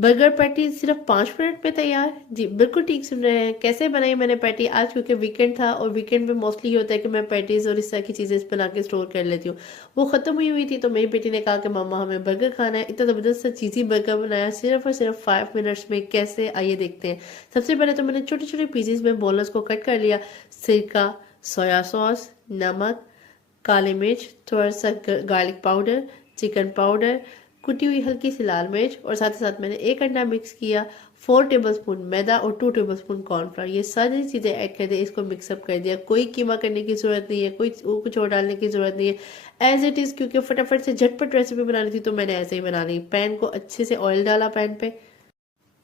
Burger patty सिर्फ 5 minute में तैयार। जी बिल्कुल ठीक सुन रहे हैं। कैसे बनाई मैंने पैटी आज, क्योंकि वीकेंड था और वीकेंड में मोस्टली ये होता है कि मैं पैटीज और इस तरह की चीजें बना के स्टोर कर लेती हूँ। वो खत्म हुई थी तो मेरी बेटी ने कहा कि मम्मा हमें बर्गर खाना है। इतना जबरदस्त सा चीजी बर्गर बनाया सिर्फ और सिर्फ 5 मिनट्स में। कैसे, आइए देखते हैं। सबसे पहले तो मैंने छोटे छोटे पीसेस में बोनलेस को कट कर लिया। सिरका, सोया सॉस, नमक, काली मिर्च, थोड़ा सा गार्लिक पाउडर, चिकन पाउडर, कुटी हुई हल्की सी लाल मिर्च और साथ ही साथ मैंने एक अंडा मिक्स किया, 4 टेबलस्पून मैदा और 2 टेबलस्पून कॉर्नफ्लोर, ये सारी चीज़ें ऐड कर दिया, इसको मिक्सअप कर दिया। कोई कीमा करने की ज़रूरत नहीं है, कोई कुछ और डालने की ज़रूरत नहीं है। एज इट इज़, क्योंकि फटाफट से झटपट रेसिपी बनानी थी तो मैंने ऐसे ही बना ली। पैन को अच्छे से ऑयल डाला, पैन पे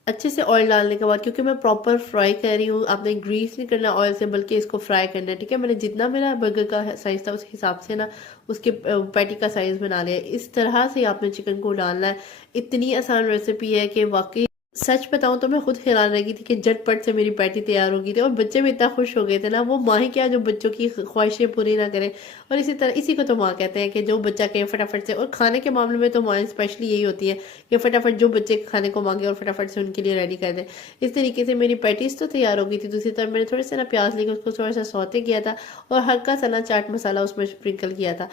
अच्छे से ऑयल डालने के बाद, क्योंकि मैं प्रॉपर फ्राई कर रही हूँ, आपने ग्रीस नहीं करना ऑयल से बल्कि इसको फ्राई करना है, ठीक है। मैंने जितना मेरा बर्गर का साइज था उस हिसाब से ना उसके पैटी का साइज बना लिया। इस तरह से आपने चिकन को डालना है। इतनी आसान रेसिपी है कि वाकई सच बताऊं तो मैं खुद हैरान रह गई थी कि झटपट से मेरी पैटी तैयार हो गई थी और बच्चे भी इतना खुश हो गए थे ना। वो माँ ही क्या जो बच्चों की ख्वाहिशें पूरी ना करे। और इसी तरह इसी को तो माँ कहते हैं कि जो बच्चा कहे फटाफट से। और खाने के मामले में तो माँ स्पेशली यही होती है कि फटाफट जो बच्चे खाने को मांगे और फटाफट से उनके लिए रेडी कर दे। इस तरीके से मेरी पैटीज तो तैयार हो गई थी। दूसरी तरफ मैंने थोड़े से ना प्याज लेके उसको थोड़ा सा सौते किया था और हल्का सा ना चाट मसाला उसमें स्प्रिंकल किया था।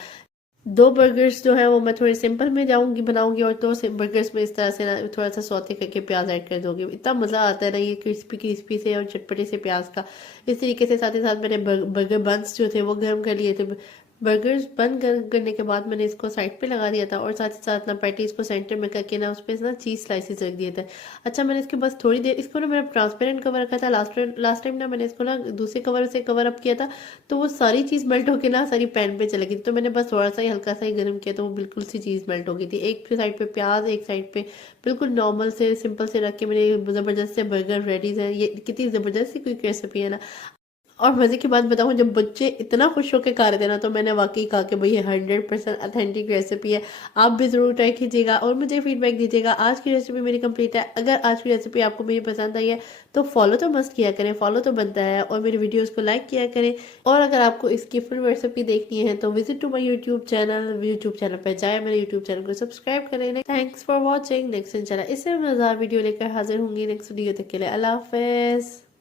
दो बर्गर्स जो है वो मैं थोड़े सिंपल में जाऊंगी बनाऊंगी और दो बर्गर्स में इस तरह से ना थोड़ा सा सौते करके प्याज ऐड कर दूंगी। इतना मज़ा आता है ना ये क्रिस्पी क्रिस्पी से और चटपटे से प्याज का। इस तरीके से साथ ही साथ मैंने बर्गर बंस जो थे वो गर्म कर लिए थे। बर्गर्स बंद करने के बाद मैंने इसको साइड पे लगा दिया था और साथ ही साथ ना पैटीज को सेंटर में करके ना उस पर ना चीज़ स्लाइसेस रख दिए थे। अच्छा, मैंने इसके बस थोड़ी देर इसको ना मैंने ट्रांसपेरेंट कवर रखा था लास्ट टाइम ना मैंने इसको ना दूसरे कवर से कवर अप किया था तो वो सारी चीज़ मेल्ट होके ना सारी पैन पे चली गई थी। तो मैंने बस थोड़ा सा ही हल्का सा ही गर्म किया तो वो बिल्कुल सी चीज़ मेल्ट हो गई थी। एक साइड पे प्याज, एक साइड पे बिल्कुल नॉर्मल से सिंपल से रख के मेरे ज़बरदस्त से बर्गर रेडी है। ये कितनी ज़बरदस्त सी कोई रेसिपी है ना। और मजे की बात बताऊं, जब बच्चे इतना खुश होकर खा रहे थे ना तो मैंने वाकई कहा कि भाई ये 100% अथेंटिक रेसिपी है। आप भी जरूर ट्राई कीजिएगा और मुझे फीडबैक दीजिएगा। आज की रेसिपी मेरी कंप्लीट है। अगर आज की रेसिपी आपको मेरी पसंद आई है तो फॉलो तो मस्त किया करें, फॉलो तो बनता है, और मेरे वीडियोस को लाइक किया करें। और अगर आपको इसकी फुल रेसिपी देखनी है तो visit to my YouTube channel पर जाए, मेरे यूट्यूब चैनल को सब्सक्राइब करें। Thanks for watching. नेक्स्ट इंशाल्लाह इससे मज़ेदार वीडियो लेकर हाजिर होंगी नेक्स्ट वीडियो। तक के लिए अल्लाह हाफिज़।